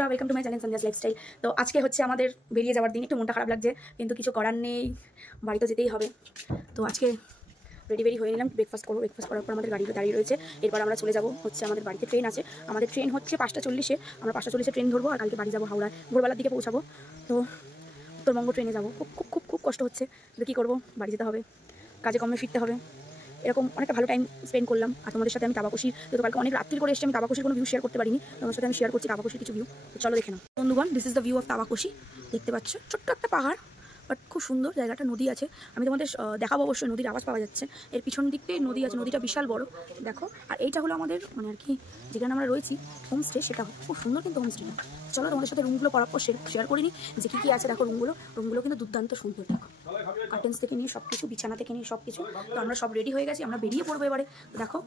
বন্ধুরা, welcome to my channel Sandhya's lifestyle. তো আজকে হচ্ছে আমাদের বেরিয়ে যাওয়ার দিন। একটু মনটা খারাপ লাগছে, কিন্তু কিছু করার নেই, বাড়িতে যেতেই হবে। তো আজকে রেডি হয়ে নিলাম, ব্রেকফাস্ট করবো। ব্রেকফাস্ট করার পর আমাদের গাড়ি দাঁড়িয়ে রয়েছে। এরপর আমরা চলে যাবো হচ্ছে আমাদের বাড়িতে ট্রেন আছে। আমাদের ট্রেন হচ্ছে 5:40-এ। আমরা 5:40-এ ট্রেন ধরবো আর কালকে বাড়ি যাবো হাওড়ায়, ভোরবেলার দিকে পৌঁছাবো। তো উত্তরবঙ্গ ট্রেনে যাবো। খুব কষ্ট হচ্ছে, কিন্তু কী করবো, বাড়ি যেতে হবে, কাজে কমে ফিরতে হবে। এরকম অনেকটা ভালো টাইম স্পেন্ড করলাম। আর তোমাদের সাথে আমি তাবাকুশির, যেহেতু কালকে অনেক রাত্রি করে এসেছি, আমি তাবাকুশির কোনো ভিউ শেয়ার করতে পারিনি। তোমাদের সাথে আমি শেয়ার করছি তাবাকুশির কিছু ভিউ। তো চলো দেখে নাও বন্ধুগণ, this is the view of Tabakoshi. দেখতে পাচ্ছ ছোট্ট একটা পাহাড়, বাট খুব সুন্দর জায়গাটা। নদী আছে, আমি তোমাদের দেখাবো অবশ্যই। নদীর আওয়াজ পাওয়া যাচ্ছে, এর পিছন দিকটাই নদী আছে। নদীটা বিশাল বড়, দেখো। আর এইটা হলো আমাদের মানে আর কি যেখানে আমরা রয়েছি, হোমস্টে। সেটা খুব সুন্দর কিন্তু হোমস্টেটা। চলো তোমাদের সাথে রুমগুলো পরার পর শেয়ার করিনি যে কী আছে। দেখো রুমগুলো কিন্তু দুর্দান্ত সুন্দর। দেখো কার্টেন্স থেকে নিয়ে সব কিছু, বিছানা থেকে নিয়ে সব কিছু। তো আমরা সব রেডি হয়ে গেছি, আমরা বেরিয়ে পড়বো এবারে। দেখো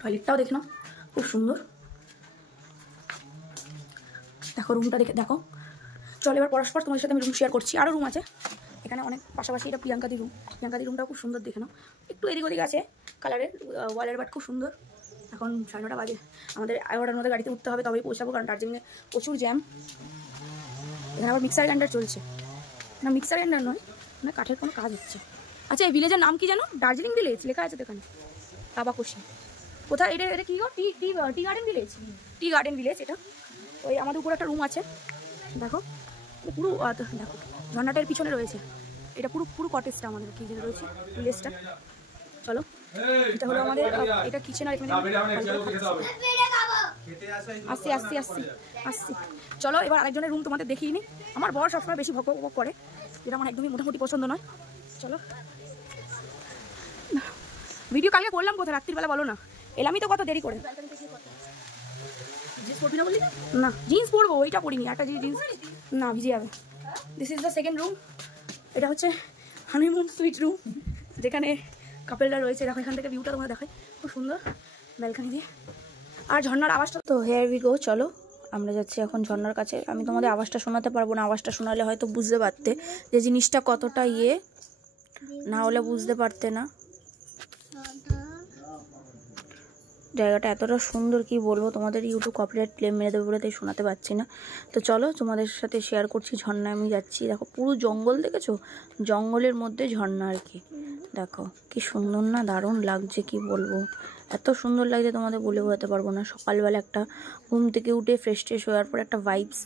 টয়লেটটাও দেখে নাও, খুব সুন্দর। দেখো রুমটা দেখো। চলো এবার পরস্পর তোমাদের সাথে আমি রুম শেয়ার করছি। আরও রুম আছে এখানে অনেক পাশাপাশি। এটা প্রিয়াঙ্কাদির রুম। প্রিয়াঙ্কাদির রুমটাও খুব সুন্দর, দেখে নাও। একটু এদিক ওদিক আছে কালারের ওয়ালের, বাট খুব সুন্দর। এখন 9:30 বাজে, আমাদের 11টার মধ্যে গাড়িতে উঠতে হবে, তবেই পৌঁছাবো, কারণ দার্জিলিংয়ে প্রচুর জ্যাম। এখানে আবার মিক্সার গ্রাইন্ডার চলছে। না, মিক্সার গ্রাইন্ডার নয়, মানে কাঠের কোনো কাজ হচ্ছে। আচ্ছা, এই ভিলেজের নাম কি জানো? দার্জিলিং ভিলেজ লেখা আছে তো এখানে, তাবাকুশি। কোথায় এটা? এটা কি গো? Tea garden village. Tea garden village এটা। ওই আমাদের উপরে একটা রুম আছে, দেখো পুরো। দেখো ঝর্ণাটার পিছনে রয়েছে, এটা পুরো কটেজটা আমাদের কি যেটা রয়েছে, ভিলেজটা। চলো, এটা হলো আমাদের, এটা কিচেন। আর এখানে আসছি। চলো এবার আরেকজনের রুম তোমাদের দেখিয়ে নিই। আমার বর সবসময় বেশি ভক করে, যেটা আমার একদমই মোটামুটি পছন্দ নয়। চলো, ভিডিও কালকে করলাম কোথায়, রাত্রিবেলা বলো না, এলামই তো কত দেরি করে। না, জিন্স পরবো, ওইটা পরিনি, একটা জিন্স না, ভিজে যাবে। This is the second room. এটা হচ্ছে হানিমুন সুইট রুম, যেখানে কাপেলরা রয়েছে। দেখো এখান থেকে ভিউটা তোমরা দেখায়, খুব সুন্দর ব্যালকনি দিয়ে। আর ঝর্ণার আওয়াজটা তো হেয়ার উই গো। চলো আমরা যাচ্ছি এখন ঝর্ণার কাছে। আমি তোমাদের আওয়াজটা শোনাতে পারবো না, আওয়াজটা শোনালে হয়তো বুঝতে পারতে যে জিনিসটা কতটা না হলে বুঝতে পারতে না। জায়গাটা এতটা সুন্দর, কি বলবো তোমাদের, ইউটিউব কপিরাইট ক্লেম মেরে দেবে বলে তাই শোনাতে পারছি না। তো চলো তোমাদের সাথে শেয়ার করছি ঝর্ণায় আমি যাচ্ছি। দেখো পুরো জঙ্গল, দেখেছো? জঙ্গলের মধ্যে ঝর্ণা আর কি। দেখো কি সুন্দর না, দারুণ লাগছে, কি বলবো, এত সুন্দর লাগছে তোমাদের বলে বোঝাতে পারবো না। সকালবেলা একটা ঘুম থেকে উঠে ফ্রেশ হওয়ার পর একটা ভাইবস।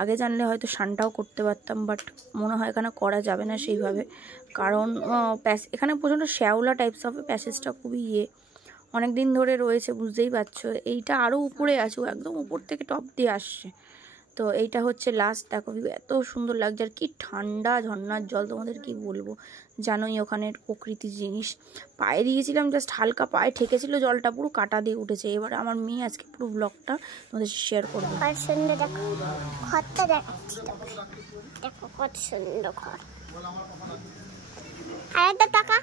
আগে জানলে হয়তো স্নানটাও করতে পারতাম, বাট মনে হয় এখানে করা যাবে না সেইভাবে, কারণ এখানে প্রচণ্ড শ্যাওলা টাইপস হবে। প্যাসেজটা খুবই অনেক দিন ধরে রয়েছে, বুঝতেই পারছো। এইটা আরও উপরে আছে, একদম উপর থেকে টপ দিয়ে আসছে। তো এইটা হচ্ছে লাস্ট। দেখো এত সুন্দর লাগছে, আর কি ঠান্ডা ঝর্ণার জল, তোমাদের কি বলবো। জানোই ওখানের প্রকৃতির জিনিস। পায়ে দিয়েছিলাম, জাস্ট হালকা পায়ে ঠেকেছিল, জলটা পুরো কাটা দিয়ে উঠেছে। এবার আমার মেয়ে আজকে পুরো ব্লগটা তোমাদের শেয়ার করবো। দেখো কত সুন্দর ঘর। আরেকটা টাকা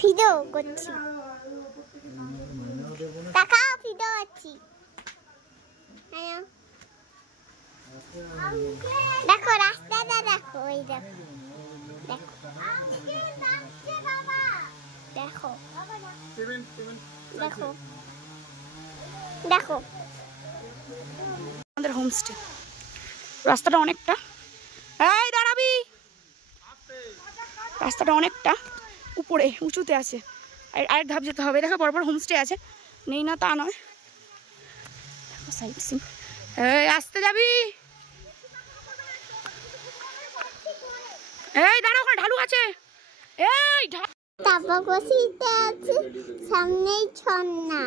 ভিডিও করছি, টাকা ভিডিও করছি। দেখো রাস্তাটা, দেখো ওই দেখো, দেখো দেখো দেখো আমাদের হোমস্টে। রাস্তাটা অনেকটা, এই দাঁড়াবি, রাস্তাটা অনেকটা উপরে উঁচুতে আছে, আরেক ধাপ যেতে হবে। দেখো পরপর হোমস্টে আছে, নেই না তা নয়। দেখো সাইড সিন। এই আসতে যাবি, এই দাঁড়া, ওখানে ঢালু আছে। এই তাবাকুশিতে আছে, সামনেই ঝর্ণা।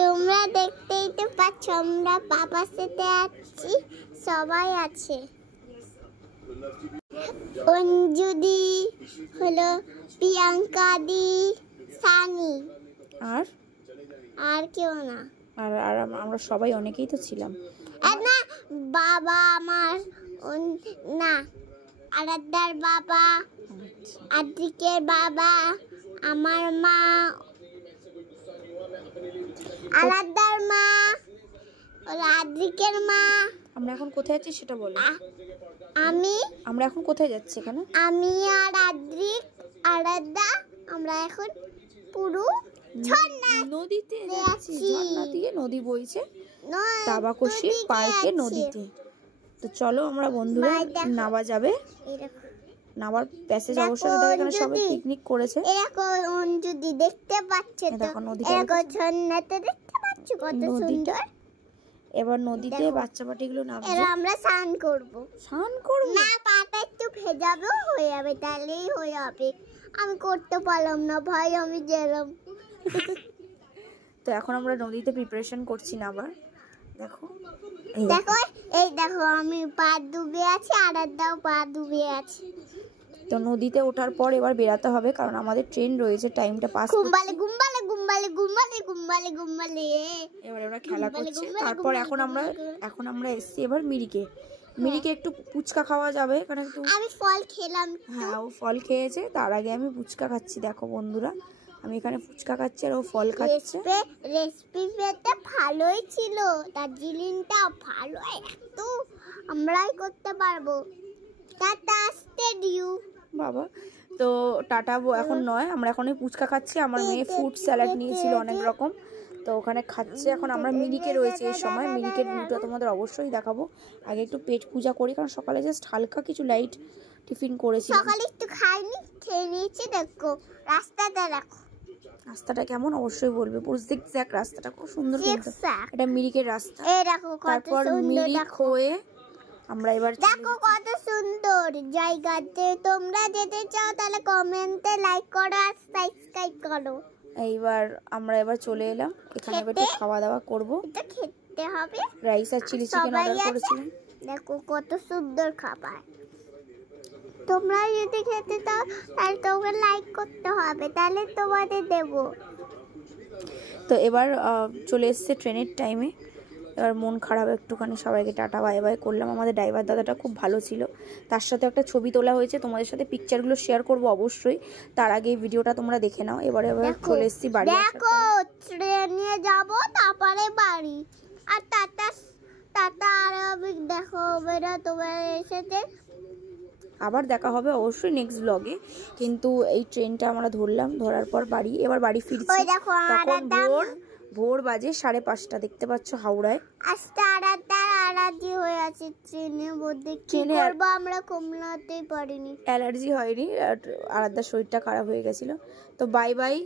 তোমরা দেখতেই তো পাচ্ছ, আমরা বাবার সাথে আছি, সবাই আছে। অঞ্জুদি হলো, প্রিয়াঙ্কা দি, সানি, আর কেউ না। আর আমরা সবাই অনেকেই তো ছিলাম। না, বাবা আমার না, আরাধ্যার বাবা, আদ্রিকের বাবা, আমার মা, আরাধ্যার মা, আদ্রিকের মা। আমরা এখন কোথায় যাচ্ছি সেটা বলো। আমরা এখন কোথায় যাচ্ছি? এখানে আমি আর আদ্রিক, আরাধ্যা, আমরা এখন পুরো নদীতে যাচ্ছি, ঝর্ণা দিয়ে নদী বইছে তাবাকশি পার্কে নদীতে। তো চলো আমরা বন্ধুরা নাবা যাবে, নাবার প্যাসেজ অবশ্যই সেটা এখানে সবাই পিকনিক করেছে। এরকম অঞ্জুদি দেখতে পাচ্ছ তো, দেখো নদীটা, এরকম ঝর্ণাতে দেখতে পাচ্ছ কত সুন্দর। এবার নদীতে বাচ্চা পাটিগুলো নামছে, এবার আমরা স্নান করব। স্নান করব না, পাটা একটু ভেজাবো, হয়ে যাবে, তাহলেই হয়ে যাবে। আমি করতে পারলাম না ভাই, আমি গেলাম। তো এখন আমরা নদীতে প্রিপারেশন করছি নাবার। দেখো দেখো, এই দেখো আমি পা ডুবে আছি, আরেকটাও পা ডুবে আছে। তো নদীতে ওঠার পর এবার বেরাতে হবে, কারণ আমাদের ট্রেন রয়েছে, টাইমটা পাস গুম্বালে গুম্বালে গুম্বালে গুম্বালে গুম্বালে গুম্বালে। এবার ওরা খেলা করছে। তারপর এখন আমরা এসছি এবার মিরিকে একটু ফুচকা খাওয়া যাবে, এখানে একটু আমি ফল খেলাম। হ্যাঁ, ও ফল খেয়েছে, তার আগে আমি ফুচকা খাচ্ছি। দেখো বন্ধুরা, আমি এখানে ফুচকা খাচ্ছি আর ও ফল খাচ্ছে। রেসিপিটা ভালোই ছিল, দার্জিলিংটা ভালো, একটু আমরাই করতে পারবো। টাটা স্টেডিউ বাবা। তো টাটা এখন নয়, আমরা এখন ফুচকা খাচ্ছি। আমার মেয়ে ফ্রুট স্যালাড নিয়েছিল অনেক রকম, তো ওখানে খাচ্ছে। এখন আমরা মিরিকে রয়েছে এই সময়, মিরিকের ভিউটা তোমাদের অবশ্যই দেখাবো। আগে একটু পেট পূজা করি, কারণ সকালে জাস্ট হালকা কিছু লাইট টিফিন করেছি। সকালে একটু খাইনি, খেয়ে নিয়েছি। দেখো রাস্তাটা, দেখো রাস্তাটা কেমন অবশ্যই বলবে। পুরো জিগজ্যাগ রাস্তাটা, খুব সুন্দর। এটা মিরিকের রাস্তা। এই দেখো তারপর মিরিক হয়ে আমরা এবার দেখো কত সুন্দর জায়গাতে। তোমরা যেতে চাও তাহলে কমেন্টে লাইক করো আর সাবস্ক্রাইব করো। এইবার আমরা চলে এলাম এখানে, একটু খাওয়া দাওয়া করব। এটা খেতে হবে। রাইস আর চিলি চিকেন অর্ডার করেছিলাম। দেখো কত সুন্দর খাবার। তোমরা যদি খেতে চাও তাহলে তোমরা লাইক করতে হবে, তাহলে তোমাদের দেব। তো এবার চলে এসেছে ট্রেনের টাইমে। এবার মন খারাপ একটুখানি, সবাইকে টাটা বাই বাই করলাম। আমাদের ড্রাইভার দাদাটা খুব ভালো ছিল, তার সাথে একটা ছবি তোলা হয়েছে, তোমাদের সাথে পিকচারগুলো শেয়ার করব অবশ্যই। তার আগে এই ভিডিওটা তোমরা দেখে নাও। এবার চলে এসেছি বাড়ি। দেখো ট্রেনে যাব, তারপরে বাড়ি। আর টাটা আরবিক দেখো, বেরা তোমার এসেছে। আবার দেখা হবে অবশ্যই নেক্সট ব্লগে। কিন্তু এই ট্রেনটা আমরা ধরলাম, ধরার পর বাড়ি, এবার বাড়ি ফিরছি। তখন ভোর বাজে 5:30। দেখতে পাচ্ছ হাওড়ায় আজকে অ্যালার্জি হয়ে আছে ট্রেনের মধ্যে। কি করব আমরা কমলাতেই পারিনি। অ্যালার্জি হয়নি, আরাধ্যার শরীরটা খারাপ হয়ে গেছিল। তো bye bye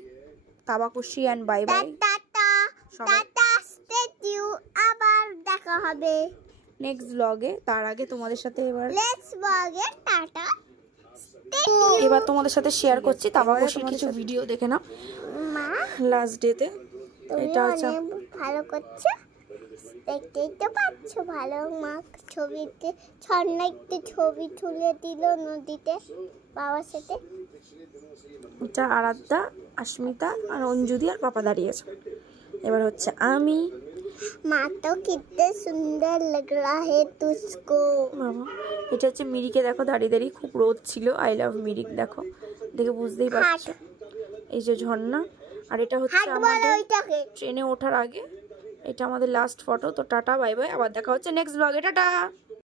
Tabakoshi and bye bye tata স্টেডিউ। আবার দেখা হবে নেক্সট ব্লগে। তার আগে তোমাদের সাথে এবার তোমাদের সাথে শেয়ার করছি তাবাকশির কিছু ভিডিও দেখে নাও লাস্ট ডেতে। এটা হচ্ছে ভালো করছে, দেখতেই তো পাচ্ছ। ভালো মা ছবিতে ছন্না একটু ছবি তুলে দিল নদীতে বাবার সাথে। এটা আরাধ্যা, अस्मिता আর অঞ্জুদি আর পাপা দাঁড়িয়েছে। এবার হচ্ছে আমি। মা তো কিতনে সুন্দর লাগ রা হে তুঝকো। বাবা, এটা হচ্ছে মিরিকে। দেখো দাঁড়িয়ে দাঁড়িয়ে, খুব রোদ ছিল। আই লাভ মিরিক, দেখো দেখে বুঝতেই পারছো। এই যে ঝর্ণা। আর এটা হচ্ছে আমাদের ট্রেনে ওঠার আগে, এটা আমাদের লাস্ট ফটো। তো টাটা বাই বাই, আবার দেখা হচ্ছে নেক্সট ব্লগে। টাটা।